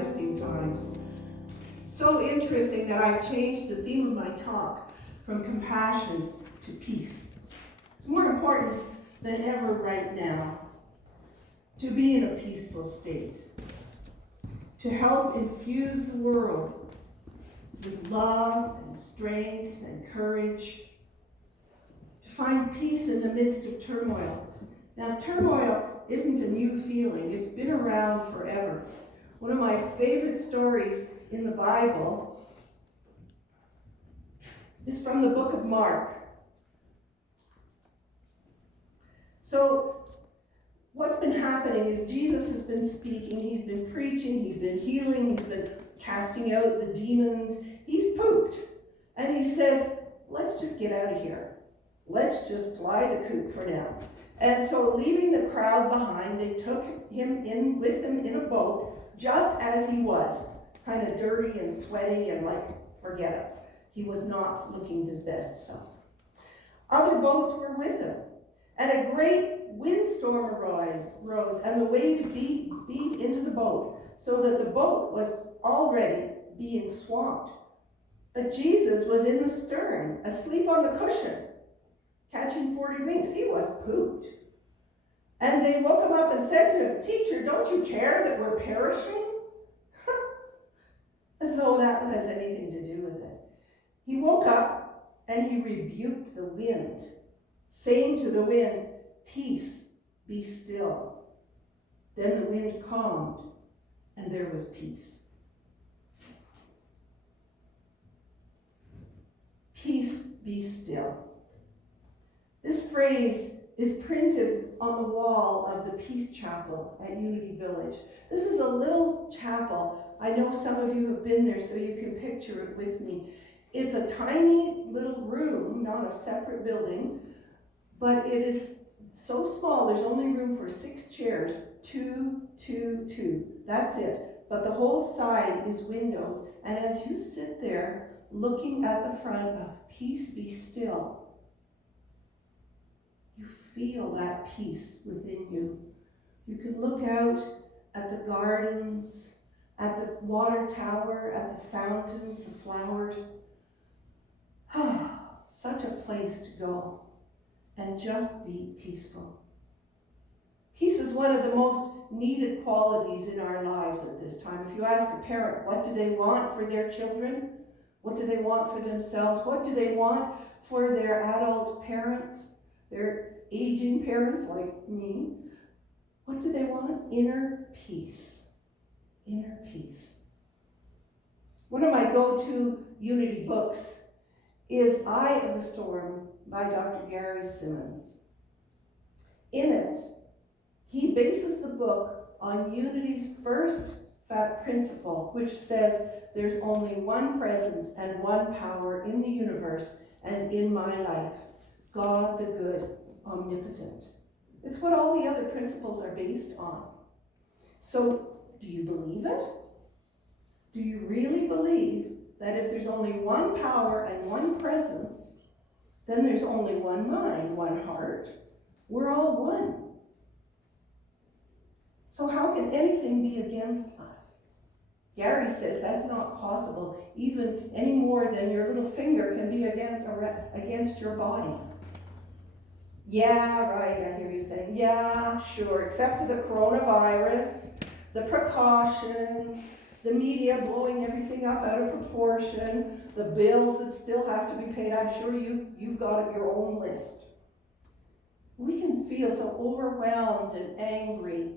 interesting times. So interesting that I've changed the theme of my talk from compassion to peace. It's more important than ever right now to be in a peaceful state, to help infuse the world with love and strength and courage, to find peace in the midst of turmoil. Now, turmoil isn't a new feeling. It's been around forever. One of my favorite stories in the Bible is from the book of Mark. So, what's been happening is Jesus has been speaking, he's been preaching, he's been healing, he's been casting out the demons. He's pooped. And he says, let's just get out of here. Let's just fly the coop for now. And so leaving the crowd behind, they took him in with them in a boat, just as he was, kind of dirty and sweaty and like, forget it. He was not looking his best self. Other boats were with him, and a great windstorm rose, and the waves beat into the boat, so that the boat was already being swamped. But Jesus was in the stern, asleep on the cushion, catching 40 winks. He was pooped. And they woke him up and said to him, "Teacher, don't you care that we're perishing?" As though that has anything to do with it. He woke up and he rebuked the wind, saying to the wind, "Peace, be still." Then the wind calmed and there was peace. Peace, be still. This phrase is printed on the wall of the Peace Chapel at Unity Village. This is a little chapel. I know some of you have been there, so you can picture it with me. It's a tiny little room, not a separate building, but it is so small, there's only room for 6 chairs, 2, 2, 2. That's it. But the whole side is windows, and as you sit there looking at the front of Peace Be Still, you feel that peace within you. You can look out at the gardens, at the water tower, at the fountains, the flowers. Such a place to go and just be peaceful. Peace is one of the most needed qualities in our lives at this time. If you ask a parent, what do they want for their children? What do they want for themselves? What do they want for their adult parents, their aging parents like me? What do they want? Inner peace. Inner peace. One of my go-to Unity books is Eye of the Storm by Dr. Gary Simmons. In it, he bases the book on Unity's first principle, which says there's only one presence and one power in the universe and in my life, God the good, omnipotent. It's what all the other principles are based on. So, do you believe it? Do you really believe that if there's only one power and one presence, then there's only one mind, one heart? We're all one. So how can anything be against us? Gary says that's not possible, even any more than your little finger can be against your body. Yeah, right, I hear you saying, yeah, sure, except for the coronavirus, the precautions, the media blowing everything up out of proportion, the bills that still have to be paid. I'm sure you've got your own list. We can feel so overwhelmed and angry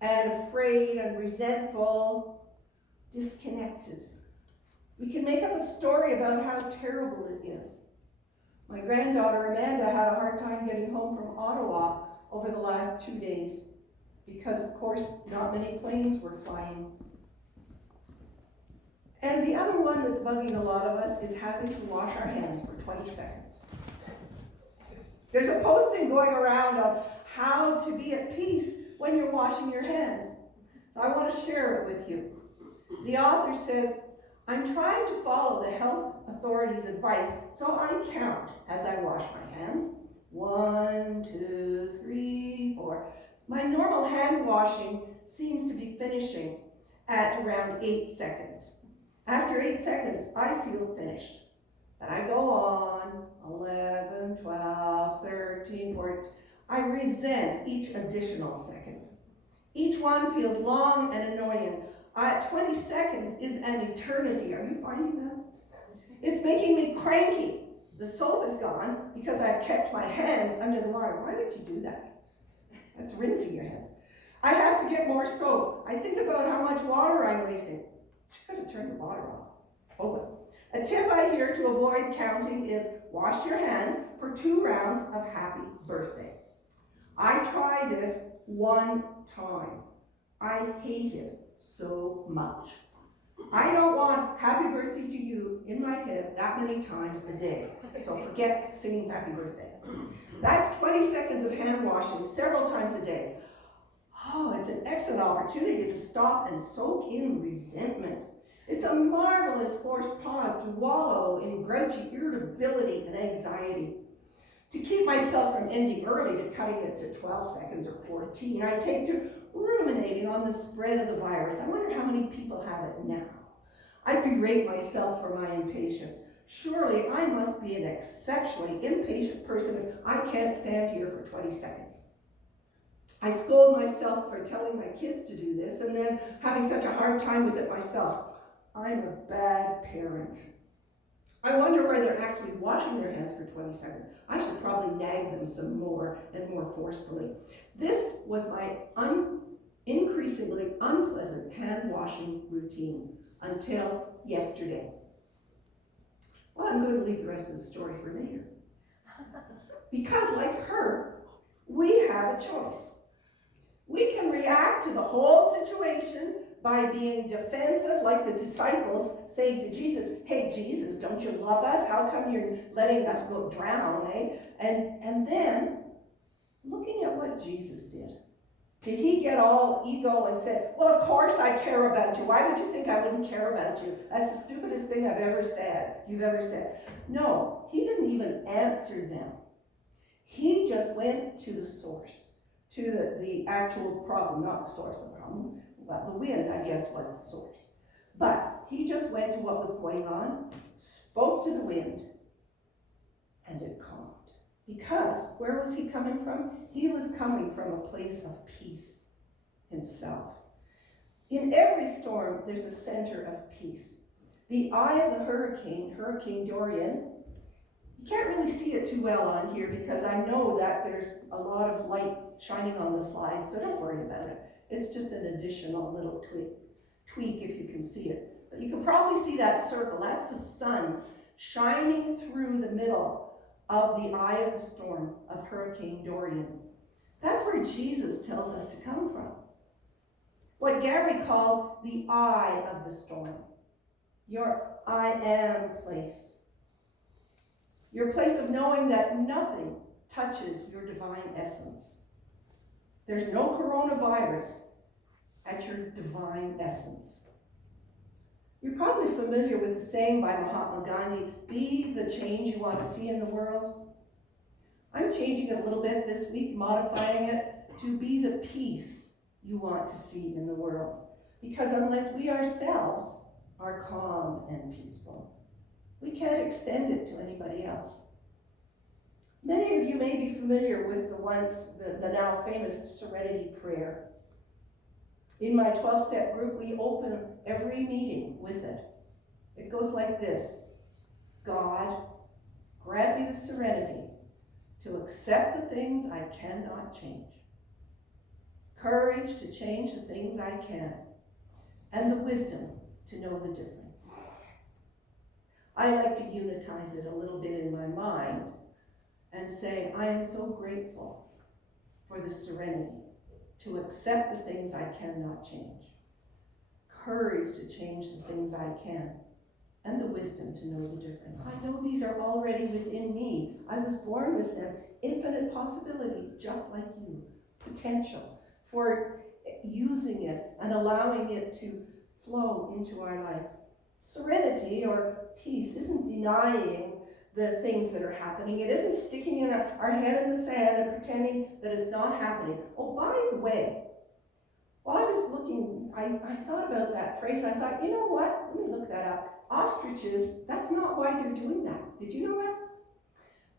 and afraid and resentful, disconnected. We can make up a story about how terrible it is. My granddaughter Amanda had a hard time getting home from Ottawa over the last 2 days because, of course, not many planes were flying. And the other one that's bugging a lot of us is having to wash our hands for 20 seconds. There's a posting going around on how to be at peace when you're washing your hands. So I want to share it with you. The author says, I'm trying to follow the health authorities' advice, so I count as I wash my hands. 1, 2, 3, 4. My normal hand washing seems to be finishing, at around 8 seconds. After 8 seconds, I feel finished. And I go on, 11, 12, 13, 14. I resent each additional second. Each one feels long and annoying. 20 seconds is an eternity. Are you finding that? It's making me cranky. The soap is gone because I've kept my hands under the water. Why did you do that? That's rinsing your hands. I have to get more soap. I think about how much water I'm wasting. I should have turned the water off. Oh well. A tip I hear to avoid counting is wash your hands for 2 rounds of happy birthday. I tried this one time. I hate it so much. I don't want happy birthday to you in my head that many times a day. So forget singing happy birthday. That's 20 seconds of hand washing several times a day. Oh, it's an excellent opportunity to stop and soak in resentment. It's a marvelous forced pause to wallow in grouchy irritability and anxiety. To keep myself from ending early to cutting it to 12 seconds or 14, I take to ruminating on the spread of the virus. I wonder how many people have it now. I berate myself for my impatience. Surely I must be an exceptionally impatient person if I can't stand here for 20 seconds. I scold myself for telling my kids to do this and then having such a hard time with it myself. I'm a bad parent. I wonder where they're actually washing their hands for 20 seconds. I should probably nag them some more and more forcefully. This was my increasingly unpleasant hand washing routine until yesterday. Well, I'm going to leave the rest of the story for later. Because like her, we have a choice. We can react to the whole situation by being defensive, like the disciples saying to Jesus, hey, Jesus, don't you love us? How come you're letting us go drown, eh? And then looking at what Jesus did. Did he get all ego and say, well, of course I care about you. Why would you think I wouldn't care about you? That's the stupidest thing you've ever said. No, he didn't even answer them. He just went to the source, to the actual problem, not the source of the problem. Well, the wind, I guess, was the source. But he just went to what was going on, spoke to the wind, and it calmed. Because where was he coming from? He was coming from a place of peace himself. In every storm, there's a center of peace. The eye of the hurricane, Hurricane Dorian, you can't really see it too well on here because I know that there's a lot of light shining on the slide, so don't worry about it. It's just an additional little tweak if you can see it. But you can probably see that circle. That's the sun shining through the middle of the eye of the storm of Hurricane Dorian. That's where Jesus tells us to come from. What Gary calls the eye of the storm. Your I am place. Your place of knowing that nothing touches your divine essence. There's no coronavirus at your divine essence. You're probably familiar with the saying by Mahatma Gandhi, be the change you want to see in the world. I'm changing it a little bit this week, modifying it to be the peace you want to see in the world. Because unless we ourselves are calm and peaceful, we can't extend it to anybody else. Many of you may be familiar with the now famous Serenity Prayer. In my 12-step group, we open every meeting with it. It goes like this: God, grant me the serenity to accept the things I cannot change, courage to change the things I can, and the wisdom to know the difference. I like to unitize it a little bit in my mind and say, I am so grateful for the serenity to accept the things I cannot change, courage to change the things I can, and the wisdom to know the difference. I know these are already within me. I was born with them. Infinite possibility, just like you. Potential for using it and allowing it to flow into our life. Serenity or peace isn't denying the things that are happening. It isn't sticking our head in the sand and pretending that it's not happening. Oh, by the way, While I was looking, I thought about that phrase. I thought, you know what? Let me look that up. Ostriches, that's not why they're doing that. Did you know that?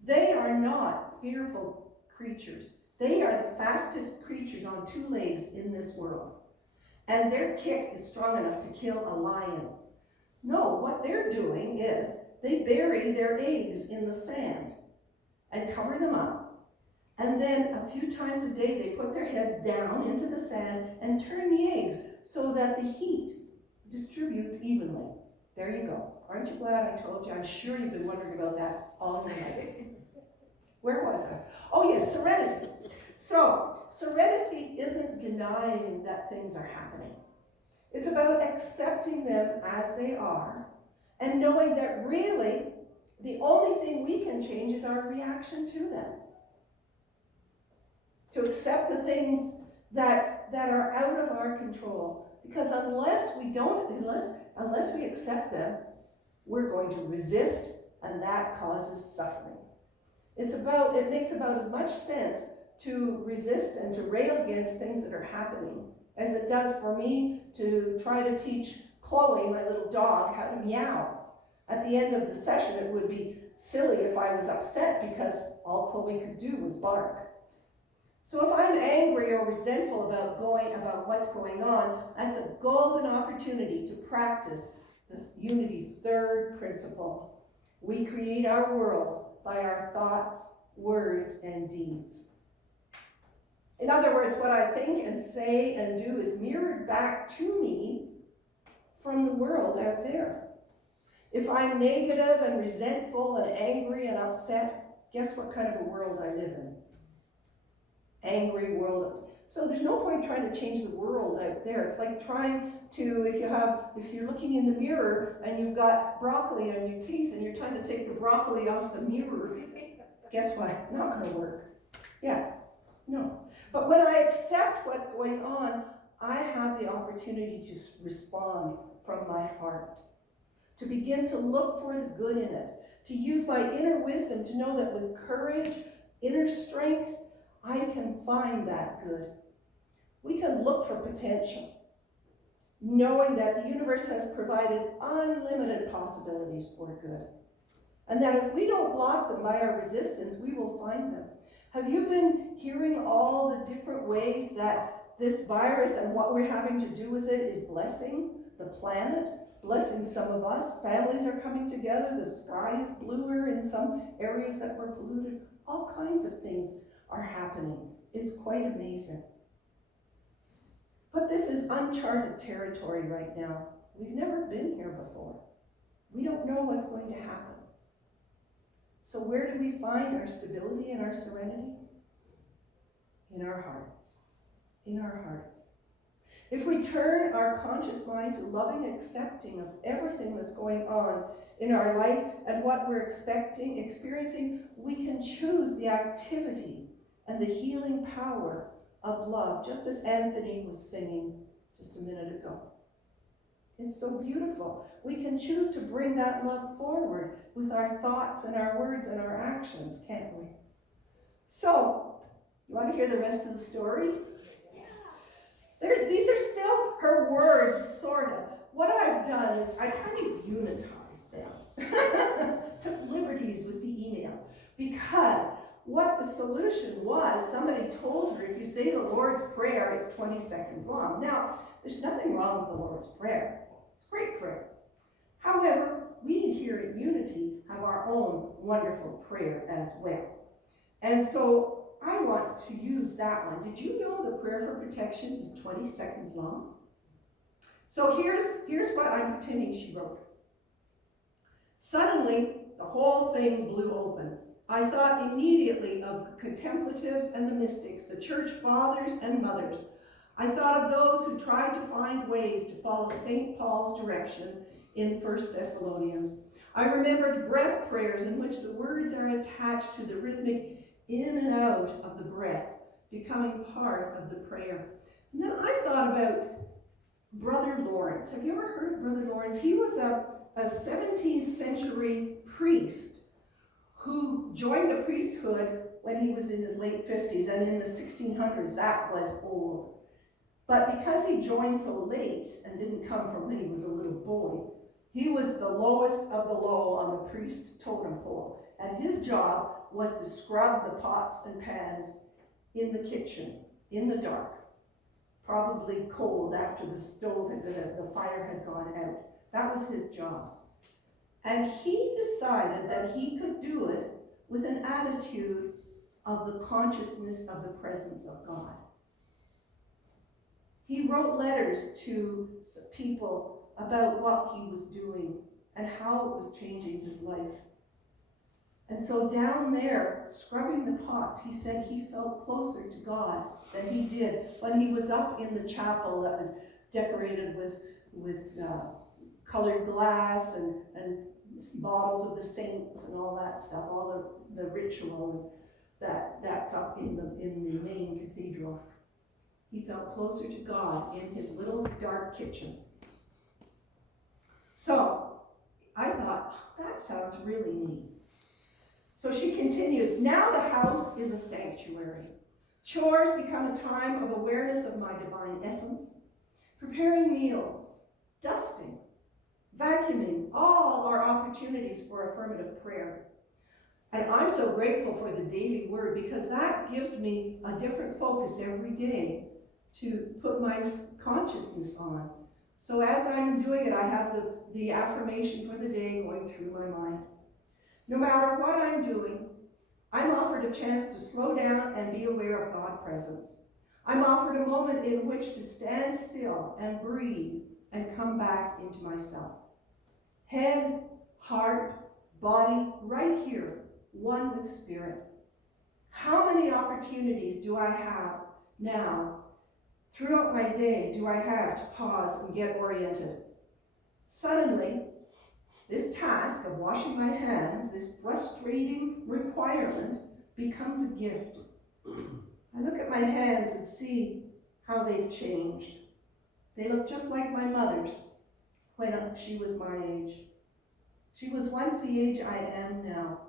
They are not fearful creatures. They are the fastest creatures on two legs in this world. And their kick is strong enough to kill a lion. No, what they're doing is they bury their eggs in the sand and cover them up. And then a few times a day, they put their heads down into the sand and turn the eggs so that the heat distributes evenly. There you go. Aren't you glad I told you? I'm sure you've been wondering about that all your life. Where was I? Oh yes, serenity. So, serenity isn't denying that things are happening. It's about accepting them as they are and knowing that really the only thing we can change is our reaction to them. To accept the things that are out of our control. Because unless we accept them, we're going to resist, and that causes suffering. It makes about as much sense to resist and to rail against things that are happening as it does for me to try to teach Chloe, my little dog, how to meow. At the end of the session, it would be silly if I was upset because all Chloe could do was bark. So if I'm angry or resentful about what's going on, that's a golden opportunity to practice the Unity's third principle. We create our world by our thoughts, words, and deeds. In other words, what I think and say and do is mirrored back to me from the world out there. If I'm negative and resentful and angry and upset, guess what kind of a world I live in? Angry world. So there's no point trying to change the world out there. It's like trying to, if you're looking in the mirror and you've got broccoli on your teeth and you're trying to take the broccoli off the mirror, guess what? Not going to work. Yeah, no. But when I accept what's going on, I have the opportunity to respond from my heart, to begin to look for the good in it, to use my inner wisdom to know that with courage, inner strength, I can find that good. We can look for potential, knowing that the universe has provided unlimited possibilities for good. And that if we don't block them by our resistance, we will find them. Have you been hearing all the different ways that this virus and what we're having to do with it is blessing the planet, blessing some of us? Families are coming together, the sky is bluer in some areas that were polluted. All kinds of things are happening. It's quite amazing. But this is uncharted territory right now. We've never been here before. We don't know what's going to happen. So where do we find our stability and our serenity? In our hearts. In our hearts. If we turn our conscious mind to loving accepting of everything that's going on in our life and what we're experiencing, we can choose the activity and the healing power of love, just as Anthony was singing just a minute ago. It's so beautiful. We can choose to bring that love forward with our thoughts and our words and our actions, can't we? So, you want to hear the rest of the story? These are still her words, sort of. What I've done is I kind of unitized them. Took liberties with the email. Because what the solution was, somebody told her, if you say the Lord's Prayer, it's 20 seconds long. Now, there's nothing wrong with the Lord's Prayer. It's a great prayer. However, we here at Unity have our own wonderful prayer as well. And so I want to use that one. Did you know the prayer for protection is 20 seconds long? So here's what I'm pretending she wrote. Suddenly, the whole thing blew open. I thought immediately of the contemplatives and the mystics, the church fathers and mothers. I thought of those who tried to find ways to follow St. Paul's direction in 1 Thessalonians. I remembered breath prayers in which the words are attached to the rhythmic in and out of the breath, becoming part of the prayer. And then I thought about Brother Lawrence. Have you ever heard of Brother Lawrence? He was a 17th century priest who joined the priesthood when he was in his late 50s, and in the 1600s, that was old. But because he joined so late and didn't come from when he was a little boy, he was the lowest of the low on the priest's totem pole. And his job was to scrub the pots and pans in the kitchen, in the dark, probably cold after the stove, the fire had gone out. That was his job. And he decided that he could do it with an attitude of the consciousness of the presence of God. He wrote letters to people about what he was doing and how it was changing his life. And so down there, scrubbing the pots, he said he felt closer to God than he did when he was up in the chapel that was decorated with colored glass and models of the saints and all that stuff, all the ritual that's up in the main cathedral. He felt closer to God in his little dark kitchen. So I thought, that sounds really neat. So she continues, now the house is a sanctuary. Chores become a time of awareness of my divine essence. Preparing meals, dusting, vacuuming, all are opportunities for affirmative prayer. And I'm so grateful for the daily word because that gives me a different focus every day to put my consciousness on. So as I'm doing it, I have the affirmation for the day going through my mind. No matter what I'm doing, I'm offered a chance to slow down and be aware of God's presence. I'm offered a moment in which to stand still and breathe and come back into myself. Head, heart, body, right here, one with spirit. How many opportunities do I have now? Throughout my day, do I have to pause and get oriented? Suddenly, this task of washing my hands, this frustrating requirement, becomes a gift. I look at my hands and see how they've changed. They look just like my mother's when she was my age. She was once the age I am now.